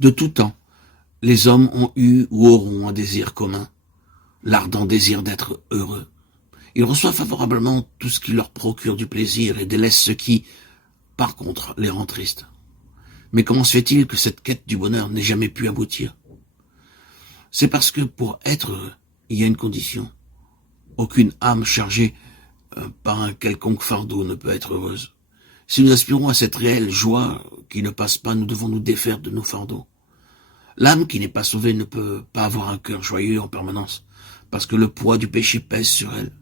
De tout temps, les hommes ont eu ou auront un désir commun, l'ardent désir d'être heureux. Ils reçoivent favorablement tout ce qui leur procure du plaisir et délaissent ce qui, par contre, les rend tristes. Mais comment se fait-il que cette quête du bonheur n'ait jamais pu aboutir? C'est parce que pour être heureux, il y a une condition. Aucune âme chargée par un quelconque fardeau ne peut être heureuse. Si nous aspirons à cette réelle joie qui ne passe pas, nous devons nous défaire de nos fardeaux. L'âme qui n'est pas sauvée ne peut pas avoir un cœur joyeux en permanence, parce que le poids du péché pèse sur elle.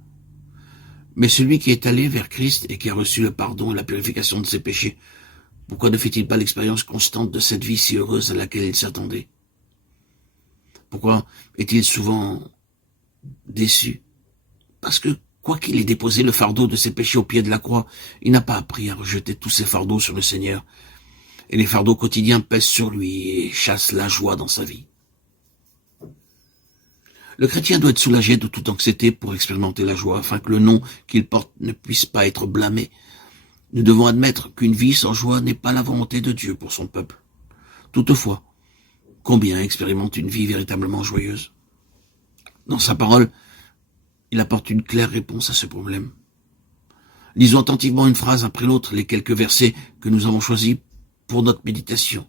Mais celui qui est allé vers Christ et qui a reçu le pardon et la purification de ses péchés, pourquoi ne fait-il pas l'expérience constante de cette vie si heureuse à laquelle il s'attendait? Pourquoi est-il souvent déçu? Parce que, quoiqu'il ait déposé le fardeau de ses péchés au pied de la croix, il n'a pas appris à rejeter tous ses fardeaux sur le Seigneur. Et les fardeaux quotidiens pèsent sur lui et chassent la joie dans sa vie. Le chrétien doit être soulagé de toute anxiété pour expérimenter la joie, afin que le nom qu'il porte ne puisse pas être blâmé. Nous devons admettre qu'une vie sans joie n'est pas la volonté de Dieu pour son peuple. Toutefois, combien expérimentent une vie véritablement joyeuse? Dans sa parole, il apporte une claire réponse à ce problème. Lisons attentivement une phrase après l'autre les quelques versets que nous avons choisis pour notre méditation.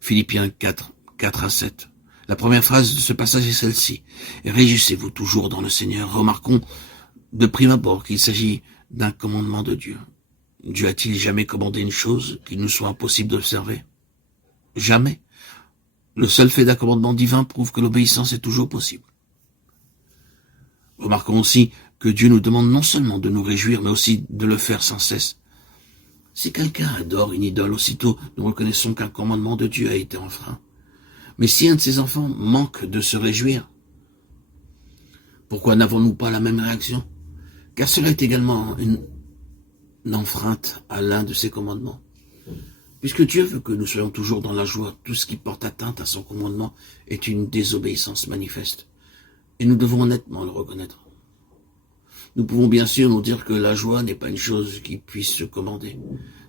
Philippiens 4, 4 à 7. La première phrase de ce passage est celle-ci. « Réjouissez-vous toujours dans le Seigneur ». Remarquons de prime abord qu'il s'agit d'un commandement de Dieu. Dieu a-t-il jamais commandé une chose qu'il nous soit impossible d'observer? Jamais. Le seul fait d'un commandement divin prouve que l'obéissance est toujours possible. Remarquons aussi que Dieu nous demande non seulement de nous réjouir, mais aussi de le faire sans cesse. Si quelqu'un adore une idole, aussitôt nous reconnaissons qu'un commandement de Dieu a été enfreint. Mais si un de ses enfants manque de se réjouir, pourquoi n'avons-nous pas la même réaction? Car cela est également une enfreinte à l'un de ses commandements. Puisque Dieu veut que nous soyons toujours dans la joie, tout ce qui porte atteinte à son commandement est une désobéissance manifeste. Et nous devons honnêtement le reconnaître. Nous pouvons bien sûr nous dire que la joie n'est pas une chose qui puisse se commander.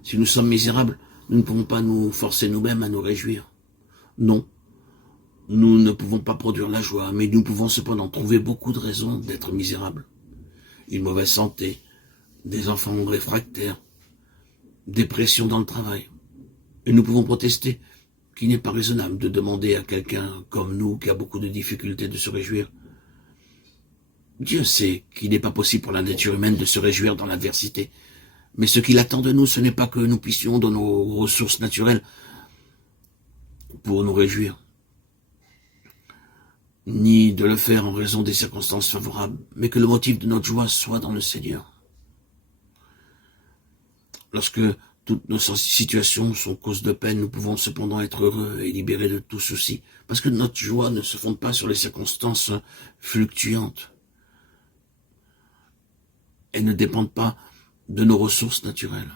Si nous sommes misérables, nous ne pouvons pas nous forcer nous-mêmes à nous réjouir. Non, nous ne pouvons pas produire la joie, mais nous pouvons cependant trouver beaucoup de raisons d'être misérables. Une mauvaise santé, des enfants réfractaires, dépression dans le travail. Et nous pouvons protester qu'il n'est pas raisonnable de demander à quelqu'un comme nous qui a beaucoup de difficultés de se réjouir. Dieu sait qu'il n'est pas possible pour la nature humaine de se réjouir dans l'adversité. Mais ce qu'il attend de nous, ce n'est pas que nous puissions dans nos ressources naturelles pour nous réjouir, ni de le faire en raison des circonstances favorables, mais que le motif de notre joie soit dans le Seigneur. Lorsque toutes nos situations sont cause de peine, nous pouvons cependant être heureux et libérés de tout souci, parce que notre joie ne se fonde pas sur les circonstances fluctuantes. Elle ne dépend pas de nos ressources naturelles,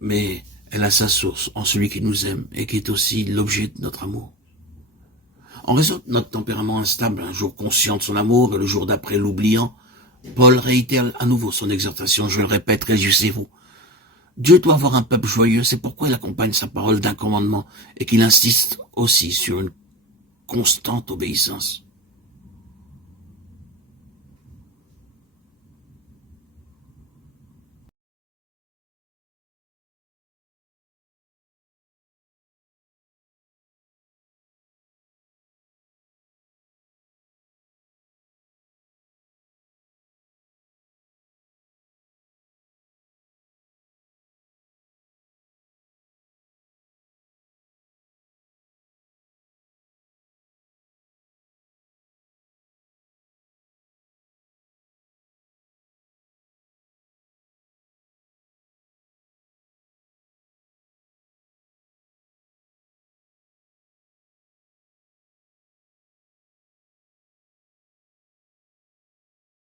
mais elle a sa source en celui qui nous aime et qui est aussi l'objet de notre amour. En raison de notre tempérament instable, un jour conscient de son amour et le jour d'après l'oubliant, Paul réitère à nouveau son exhortation, je le répète, réjouissez-vous. Dieu doit avoir un peuple joyeux, c'est pourquoi il accompagne sa parole d'un commandement et qu'il insiste aussi sur une constante obéissance.